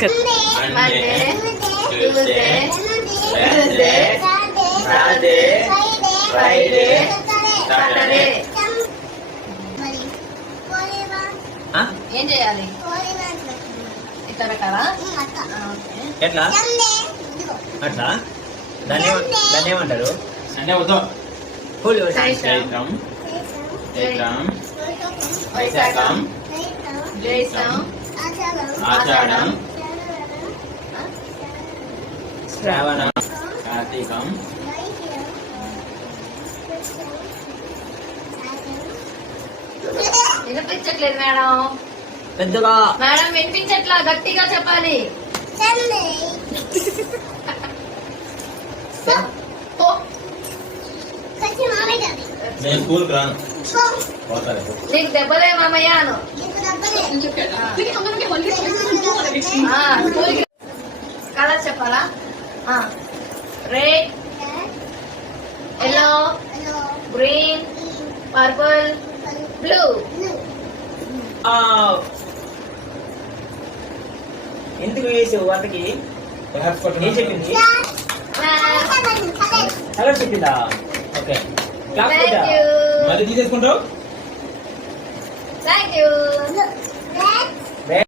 Monday, Tuesday, Wednesday, Thursday, Friday, Saturday. ఏం చేయాలి? ఇట్లా పెట్టాలా? ఎట్లా అట్లా దాన్ని ఏమంటారు? సండే వద్దాం. చైత్రం, వైశాఖం, జైసం, ఆషాఢం, శ్రావణం, కార్తీకం, వినిపించట్లేదు మేడం. పెద్దగా మేడం వినిపించట్లా, గట్టిగా చెప్పాలి. నేను స్కూల్కి రాను. నీకు దెబ్బలే మామయ్యాను. కలర్ చెప్పాలా? Red, yellow, green, purple, blue. ఎందుకు వేసావు వాటికి? ఏం చెప్పింది? కలర్ చెప్పిందా? Okay, class thank you. మరి తీసేసుకుంటావు. Thank you.